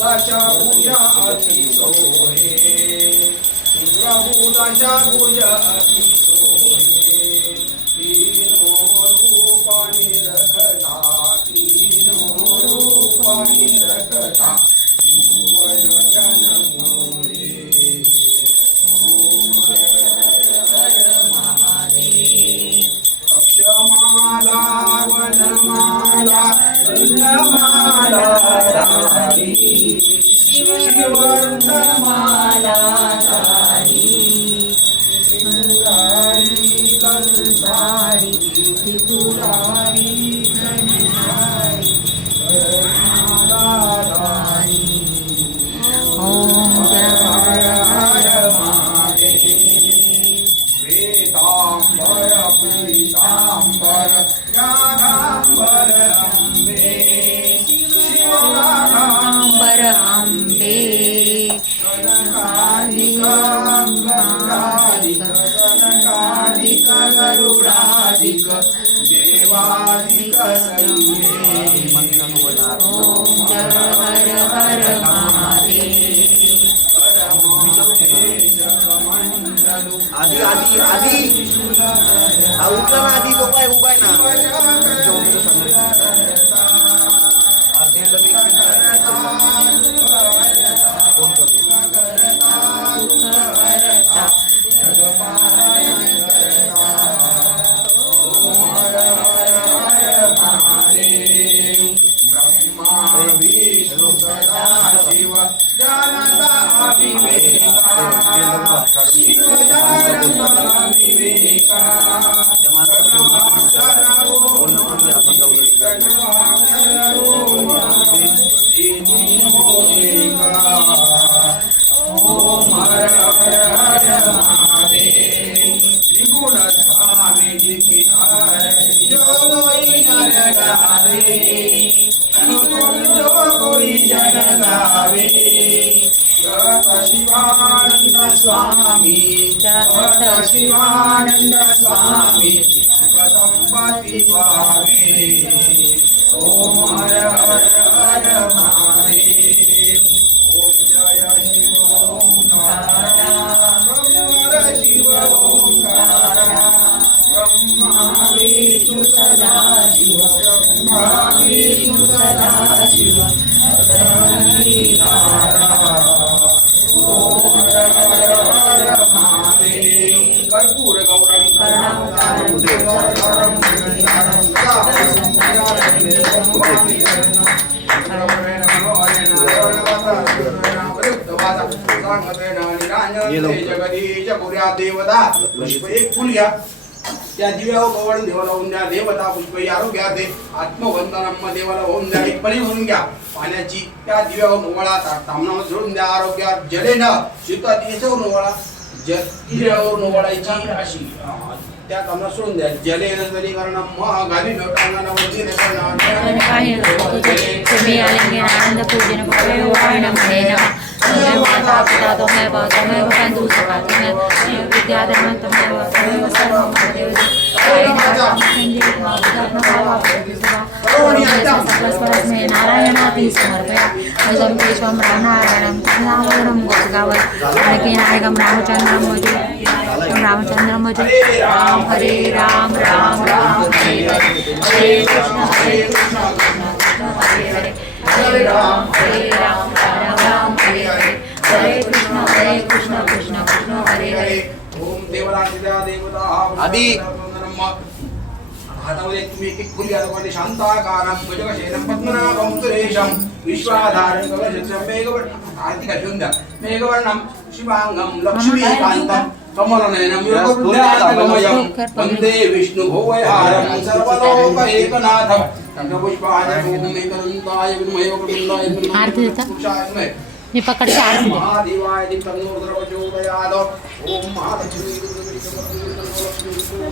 दशा पूजा अति सोहे प्रभु दशा पूजा अति सोहे तीनों रूपाणी रखता तीनों रूपाणी रखता भुवन जन मोरे ओम हर हर महादेव अक्षमाला वनमाला रत्नमाला धारी शिववर्धमाला धारी त्रिपुरारी कंसारी त्रिपुरारी कंसारी वरमाला धारी ओम हर हर महादेव श्वेतांबर पीतांबर राधांबर अम्बे शिवराधांबर अम्बे कनकादिक कनकादिक गरुडादिक देवादिक ओम हर हर महादेव आधी आधी आधी हा उठला ना आधी तो काय उभा आहे ना फोन करतो शिव जानता विवेका शिव जानता विवेका ओम हर हर महादेव त्रिगुण स्वामी जी की जो कोई नर गावे जो कोई जन गावे गत शिवानंद स्वामी गत शिवानंद स्वामी सुख संपत्ति पावे ओम हर हर हर महादेव ओम जय शिव ओंकारा शिव ओंकारा ब्रह्मा विष्णु सदा शिव ब्रह्मा विष्णु सदा शिव ओम हर हर महादेव कर्पूर गौरम जगदीश पुऱ्या देवता पुष्प एक फुल घ्या त्या दिव्यावर गवळण देवाला होऊन द्या देवता पुष्प आरोग्या दे आत्मवंदनम देवाला होऊन द्या एक परी होऊन घ्या पाण्याची त्या दिव्यावर ओवाळा तामणामध्ये जोडून द्या आरोग्या जलेन शीतात याच्यावर ओवाळा दिव्यावर ओवाळायची अशी त्या कामना सोडून द्या जलेन जरी कारण मह घाली लोटांना वरती तुम्ही आलेंगे आनंद पूजन तुम्हें माता पिता तुम्हें बंधु सखा तुम्हें विद्याधर्म तुम्हें सर्व नारायणाति समर्पया निजं विश्वं नारायणं नारायणं नायकं रामचंद्रं भजे राम हरे राम राम राम हरे हरे हरे कृष्ण कृष्ण हरे हरे हरे राम राम राम हरे हरे हरे कृष्ण कृष्ण कृष्ण हरे हरे ओम देवता आदि हातामध्ये तुम्ही एक फुल घ्या लोकांनी शांताकारं गजकशेनं पद्मनाभं सुरेशं विश्वाधारं कवचत्रं आरती का घेऊन द्या मेघवर्णं शिवांगं लक्ष्मीकान्तं कमलनयनं योगवृद्धात्मगमयं वन्दे विष्णुभुवयहारं सर्वलोकैकनाथं तङ्गपुष्पाय भूमिकरन्ताय विद्महे वक्रतुण्डाय धीमहि मी पकड़ के आरती महादेवाय दिक्कन्नोर्द्रवचोदयाद ओम महालक्ष्मी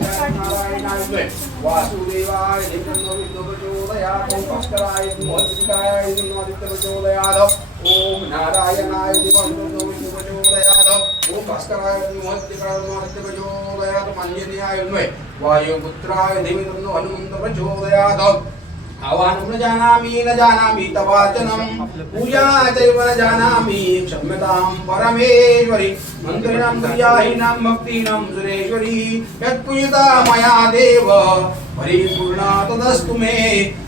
नारायणाय वासुदेवाय दिक्कन्नोर्द्रवचोदयाद ओम भास्कराय मोहितकाय दिक्कन्नोर्द्रवचोदयाद ओम नारायणाय दिक्कन्नोर्द्रवचोदयाद ओम भास्कराय मोहितकाय दिक्कन्नोर्द्रवचोदयाद मन्यन्याय वायुपुत्राय दिक्कन्नोर्द्रवचोदयाद आवाहनं न जानामि तवाचनं पूजा चैव न जानामि क्षम्यतां परमेश्वरि मन्त्रिणां क्रियाहीनां भक्तीनां सुरेश्वरी यत्पूजिता मया देव परिपूर्णा तदस्तु मे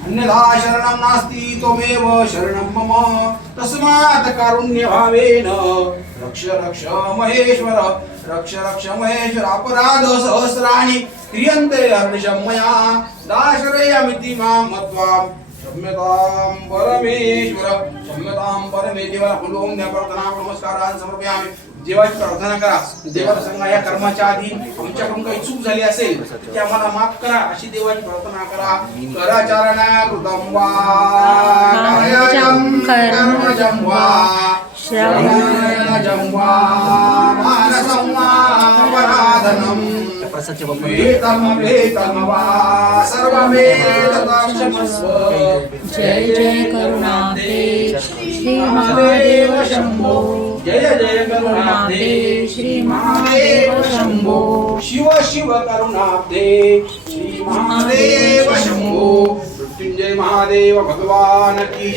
अन्यथा शरणं नास्ति त्वमेव शरणं मम तस्मात् कारुण्यभावेन रक्ष रक्ष महेश्वर अपराध सहस्राणि क्रियन्ते हर्निशं मया दाश्रयामिति मां मत्वा क्षम्यतां परमेश्वर देवाला बोलवून द्या प्रार्थना नमस्कारान् समर्पयामि देवाची प्रार्थना करा देवाला सांगा या कर्माच्या आधी आमच्याकडून काही चूक झाली असेल ती आम्हाला माफ करा अशी देवाची प्रार्थना करा कराचरण कृतं वा कायजं कर्मजं वा श्रवणजं वा मानसं वा अपराधनं वेतम वा सर्वमेतत्क्षमस्व जय जय करुणाब्धे श्री महादेव शंभो जय जय करुणाब्धे श्री महादेव शंभो शिव शिव करुणाब्धे श्री महादेव शंभो मृत्युंजय महादेव भगवान की